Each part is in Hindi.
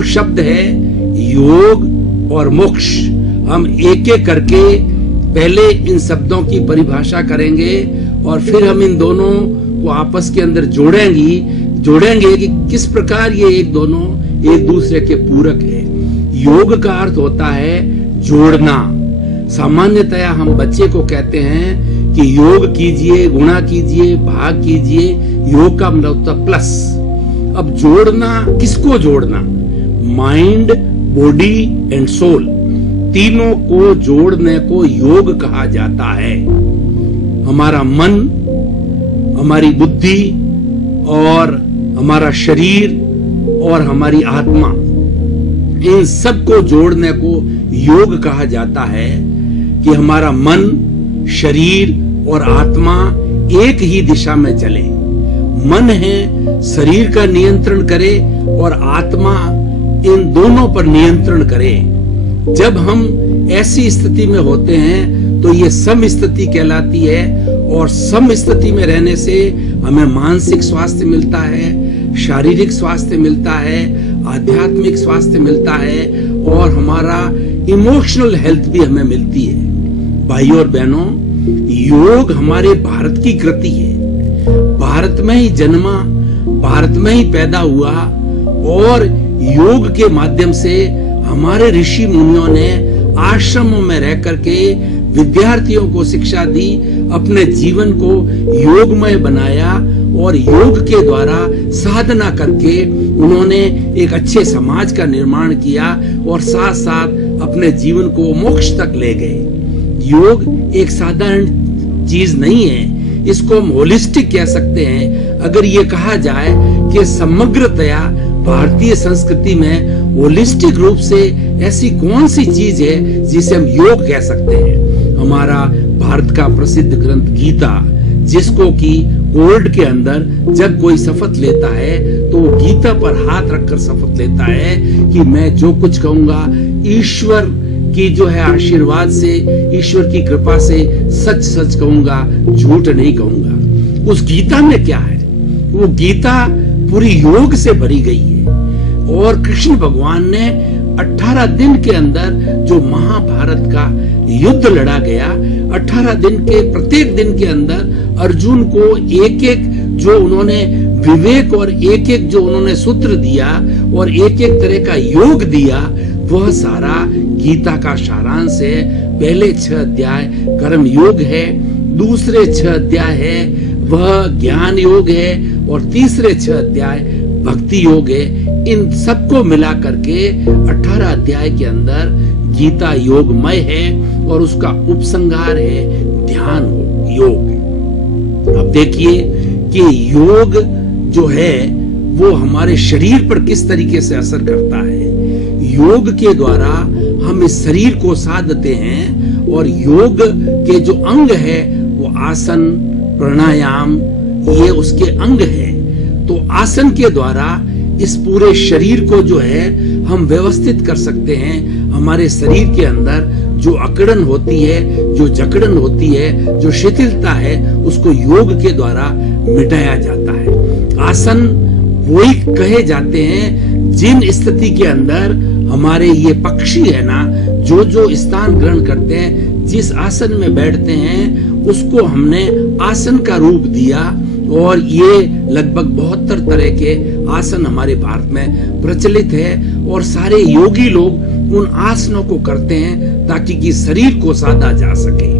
दो शब्द है योग और मोक्ष। हम एक एक करके पहले इन शब्दों की परिभाषा करेंगे और फिर हम इन दोनों को आपस के अंदर जोड़ेंगे कि किस प्रकार ये एक दोनों एक दूसरे के पूरक है। योग का अर्थ होता है जोड़ना। सामान्यतया हम बच्चे को कहते हैं कि योग कीजिए, गुणा कीजिए, भाग कीजिए। योग का मतलब होता है प्लस। अब जोड़ना, किसको जोड़ना? माइंड, बॉडी एंड सोल, तीनों को जोड़ने को योग कहा जाता है। हमारा मन, हमारी बुद्धि और हमारा शरीर और हमारी आत्मा, इन सबको जोड़ने को योग कहा जाता है कि हमारा मन, शरीर और आत्मा एक ही दिशा में चले। मन है शरीर का नियंत्रण करे और आत्मा इन दोनों पर नियंत्रण करे। जब हम ऐसी स्थिति में होते हैं तो ये सम स्थिति कहलाती है और सम स्थिति में रहने से हमें मानसिक स्वास्थ्य मिलता है, शारीरिक स्वास्थ्य मिलता है, आध्यात्मिक स्वास्थ्य मिलता है और हमारा इमोशनल हेल्थ भी हमें मिलती है। भाइयों और बहनों, योग हमारे भारत की कृति है। भारत में ही जन्मा, भारत में ही पैदा हुआ और योग के माध्यम से हमारे ऋषि मुनियों ने आश्रमों में रह करके विद्यार्थियों को शिक्षा दी, अपने जीवन को योगमय बनाया और योग के द्वारा साधना करके उन्होंने एक अच्छे समाज का निर्माण किया और साथ साथ अपने जीवन को मोक्ष तक ले गए। योग एक साधारण चीज नहीं है, इसको हम होलिस्टिक कह सकते हैं। अगर ये कहा जाए कि समग्रतया भारतीय संस्कृति में होलिस्टिक रूप से ऐसी कौन सी चीज है जिसे हम योग कह सकते हैं? हमारा भारत का प्रसिद्ध ग्रंथ गीता, जिसको कि कोर्ट के अंदर जब कोई शपथ लेता है तो वो गीता पर हाथ रखकर शपथ लेता है कि मैं जो कुछ कहूंगा ईश्वर की जो है आशीर्वाद से, ईश्वर की कृपा से सच सच कहूंगा, झूठ नहीं कहूंगा। उस गीता में क्या है? वो गीता पूरी योग से भरी गई है और कृष्ण भगवान ने 18 दिन के अंदर जो महाभारत का युद्ध लड़ा गया, 18 दिन के प्रत्येक दिन के अंदर अर्जुन को एक एक जो उन्होंने विवेक और एक एक जो उन्होंने सूत्र दिया और एक एक तरह का योग दिया, वह सारा गीता का सारांश है। पहले 6 अध्याय कर्म योग है, दूसरे 6 अध्याय है वह ज्ञान योग है और तीसरे 6 अध्याय भक्ति योग है। इन सबको मिला करके 18 अध्याय के अंदर गीता योगमय है और उसका उपसंहार है ध्यान योग। अब देखिए कि योग जो है वो हमारे शरीर पर किस तरीके से असर करता है। योग के द्वारा हम इस शरीर को साधते हैं और योग के जो अंग है वो आसन, प्राणायाम, ये उसके अंग है। तो आसन के द्वारा इस पूरे शरीर को जो है हम व्यवस्थित कर सकते हैं। हमारे शरीर के अंदर जो अकड़न होती है, जो जकड़न होती है, जो शिथिलता है, उसको योग के द्वारा मिटाया जाता है। आसन वही कहे जाते हैं जिन स्थिति के अंदर हमारे ये पक्षी है ना, जो जो स्थान ग्रहण करते हैं, जिस आसन में बैठते हैं, उसको हमने आसन का रूप दिया और ये लगभग 72 तरह के आसन हमारे भारत में प्रचलित है और सारे योगी लोग उन आसनों को करते हैं ताकि कि शरीर को साधा जा सके।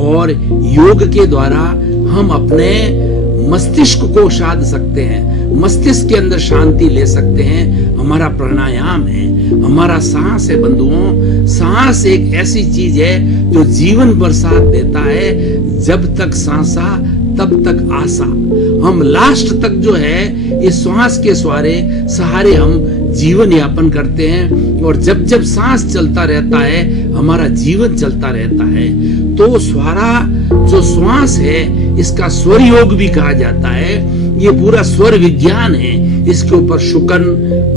और योग के द्वारा हम अपने मस्तिष्क को साध सकते हैं, मस्तिष्क के अंदर शांति ले सकते हैं। हमारा प्राणायाम है, हमारा सांस है बंधुओं। सांस एक ऐसी चीज है जो जीवन भर साथ देता है। जब तक सांसा तब तक आशा। हम लास्ट तक जो है इस श्वास के सहारे हम जीवन यापन करते हैं और जब जब सांस चलता रहता है हमारा जीवन चलता रहता है। तो सारा जो श्वास है इसका स्वर योग भी कहा जाता है। ये पूरा स्वर विज्ञान है। इसके ऊपर शुकन,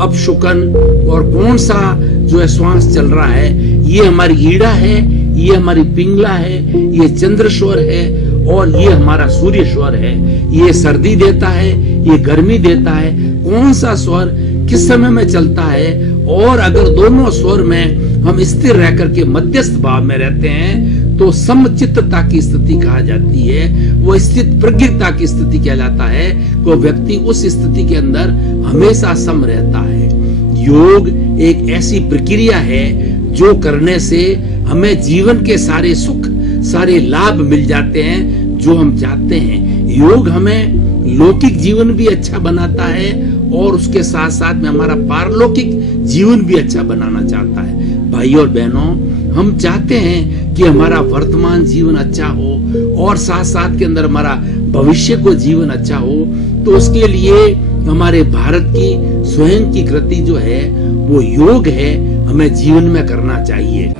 अपशुकन और कौन सा जो है श्वास चल रहा है, ये हमारी ईड़ा है, ये हमारी पिंगला है, ये चंद्र स्वर है और ये हमारा सूर्य स्वर है। ये सर्दी देता है, ये गर्मी देता है। कौन सा स्वर किस समय में चलता है और अगर दोनों स्वर में हम स्थिर रह करके मध्यस्थ भाव में रहते हैं तो समचित्तता की स्थिति कहा जाती है। वो स्थित प्रज्ञता की स्थिति कहलाता है। को व्यक्ति उस स्थिति के अंदर हमेशा सम रहता है। योग एक ऐसी प्रक्रिया है जो करने से हमें जीवन के सारे सुख, सारे लाभ मिल जाते हैं जो हम चाहते हैं। योग हमें लौकिक जीवन भी अच्छा बनाता है और उसके साथ साथ में हमारा पारलौकिक जीवन भी अच्छा बनाना चाहता है। भाई और बहनों, हम चाहते हैं कि हमारा वर्तमान जीवन अच्छा हो और साथ साथ के अंदर हमारा भविष्य को जीवन अच्छा हो। तो उसके लिए हमारे भारत की स्वयं की कृति जो है वो योग है, हमें जीवन में करना चाहिए।